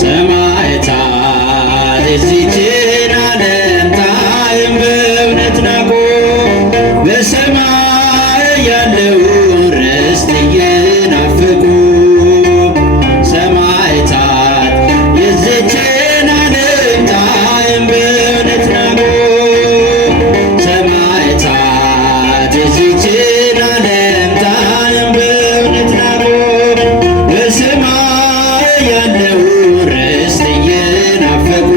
ሰማዕታት የዚችን ዓለም ጣዕም በእውነት ናቁ። በሰማይ ያለውን ርስት እየናፈቁ ሰማዕታት የዚችን ዓለም ጣዕም በእውነት ናቁ። ሰማዕታት የዚችን ዓለም ጣዕም በእውነት ናቁ። በሰማይ ያለውን ርስት እየናፈቁ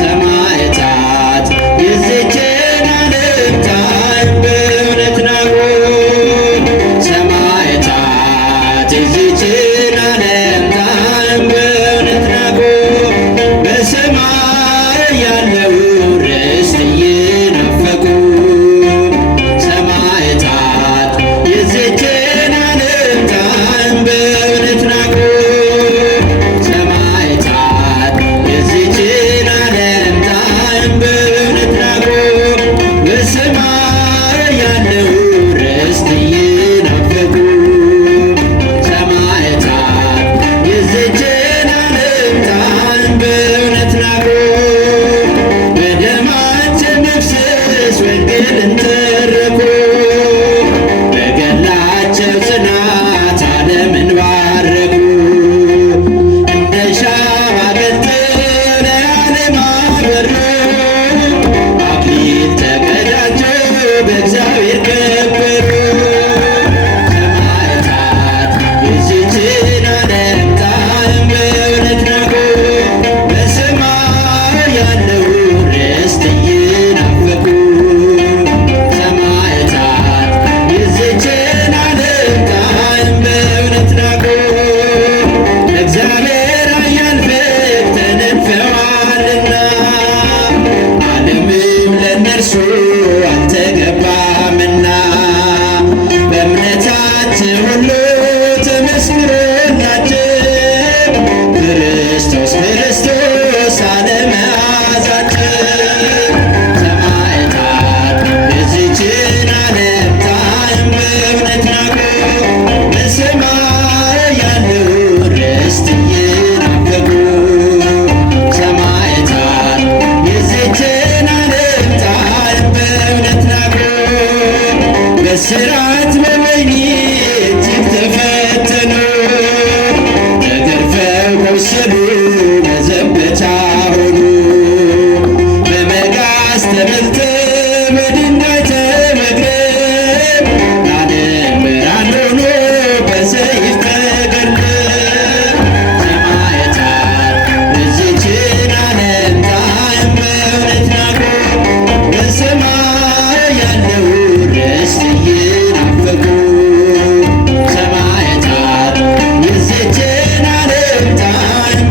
ሰማዕታት የዚችን ዓለም ጣዕም በእውነት ናቁ። ሰማዕታት የዚችን ዓለም ጣዕም በእውነት ናቁ። በሰማይ ያለውን ርስት እየናፈቁ ሰማዕታት የዚችን ዓለም ጣዕም በእውነት ናቁ። ሰማዕታት የዚችን ዓለም ጣዕም በእውነት ናቁ። በሰማይ ያለውን ርስት እየናፈቁ ሰማዕታት የዚችን ዓለም ጣዕም በእውነት ናቁ። በደማቸው መፍሰስ ወንጌልን ተረኩ። በገድላቸው ጽናት ዓለምን ባረኩ። እንደ ሻማ ቀልጠው ለዓለም አበሩ። አክሊል ተቀዳጁ በእግዚአብሔር ከበሩ። ሰማዕታት የዚችን ዓለም ጣዕም በእውነት ናቁ። በሰማይ ያለውን ርስት እየናፈቁ ሰማዕታት የዚችን ዓለም ጣዕም በእውነት ናቁ። እግዚአብሔር ኃያል ፍቅር ተነድፈዋልና ዓለምም ለእነርሱ አልተገባምና በእምነታቸው ሁሉ ተመስክሮላቸው ክርስቶስ ክርስቶስ አለመያዛቸው ሰማዕታት የዚችን ዓለም ጣዕም በእውነት ናቁ። በሰማይ ያለውን ርስት እየናፈቁ ሰማዕታት የዚችን ዓለም ጣዕም በእውነት ናቁ። በስራት በወህኒ እጅግ ተፈተኑ። ተገርፈው ቆሰሉ መዘበቻ ሆኑ። በመጋዝ ተመትተው በድንጋይ ተወግረው ለዓለም ብርሃን ሆኑ በሰይፍ ተገድለው ሰማዕታት የዚችን ዓለም ጣዕም በእውነት ናቁ። በሰማይ ያለውን ርስት እየናፈቁ ሰማዕታት የዚችን ዓለም ጣዕም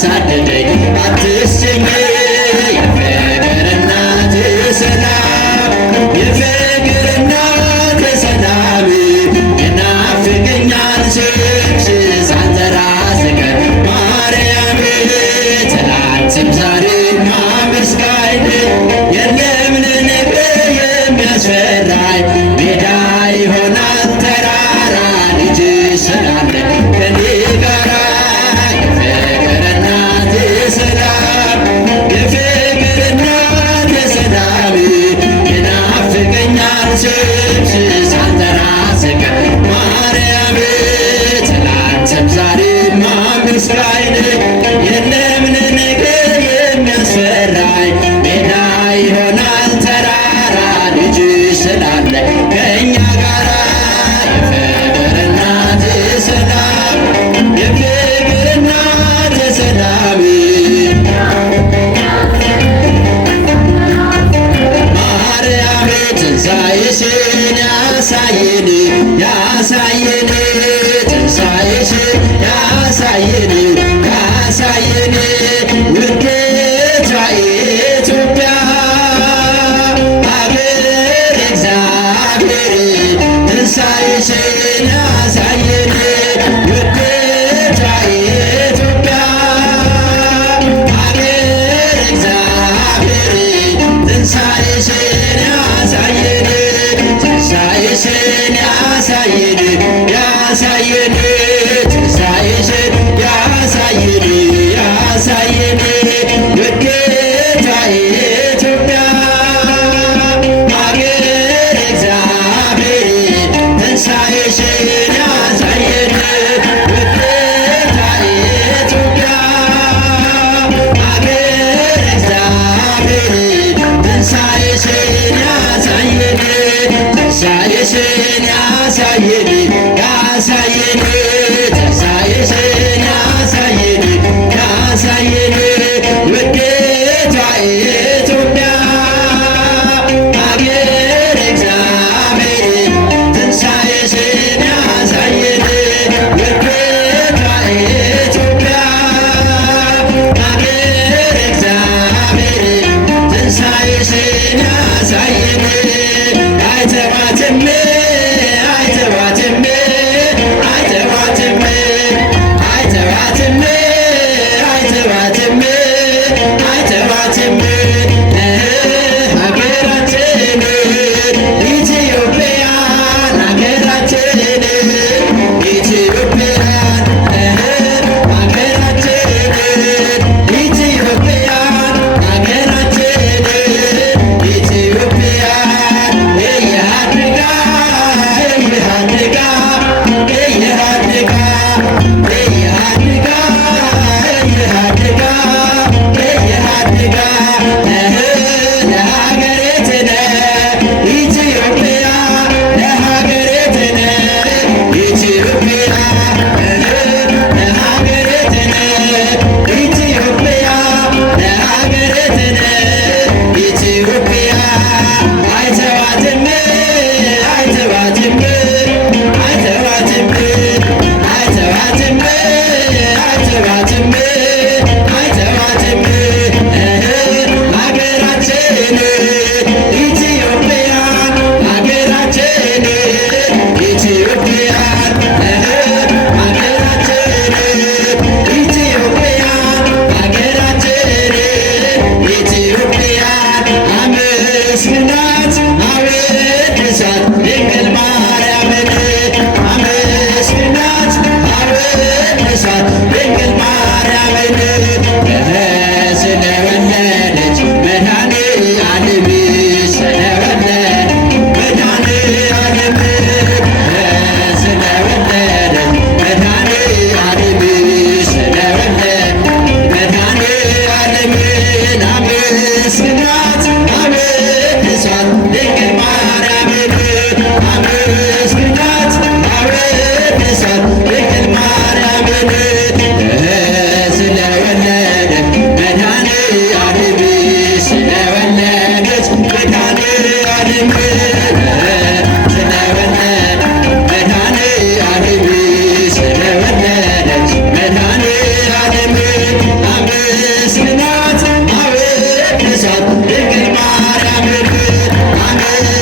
አሳደደኝ አትስጭኝ የፍቅር እናት ሰላም የፍቅር እናት ሰላም ይናፍቀኛል ስምሽ ሳልጠራ ስቀር ማርያም ትላንትም ዛሬም አመስጋኝ የለም ልነግርህ የሚያስፈራኝ ሜዳ ይሆናል ተራራ ልጅሽ ስላለ ከኔ ጋራ የፍቅር እናት ሰላም የፍቅር እናት ሰላም ይናፍቀኛል ስምሽ ሳልጠራ ስቀር ማርያም ትላንትም ዛሬም አመስጋኝ የለም ልነግርህ የሚያስፈራኝ ሜዳ ይሆናል ተራራ ልጅሽ ስላለ ከእኛ ጋራ የፍቅር እናት ሰላም የፍቅር እናት ሰላም ማርያም ትንሣኤሽን ያሳየን ያሳየን ትንሣኤሽን ያሳየን ያሳየን ውዴቷ ኢትዮጵያ አገር እግዚአብሔር ትንሣኤሽን ያሳየን ውዴቷ ኢትዮጵያ አገር እግዚአብሔር ትንሣኤሽን ያሳየን ትንሣኤሽን ያሳየን ያሳየን ትንሣኤሽን ያሳየን ያሳየን ውዴቷ ኢትዮጵያ አገር እግዚአብሔር ትንሣኤሽን ያሳየን ውዴቷ ኢትዮጵያ አገር እግዚአብሔር ትንሣኤሽን ያሳየን ትንሣኤሽን ያሳየን ያሳየን ትንሣኤሽን ያሳየን ያሳየን ውዴቷ ኢትዮጵያ አገር እግዚአብሔር ትንሣኤሽን ያሳየን ውዴቷ ኢትዮጵያ አገር እግዚአብሔር ትንሣኤሽን ያሳየን አይተዋትም አይተዋትም እግዚአብሔር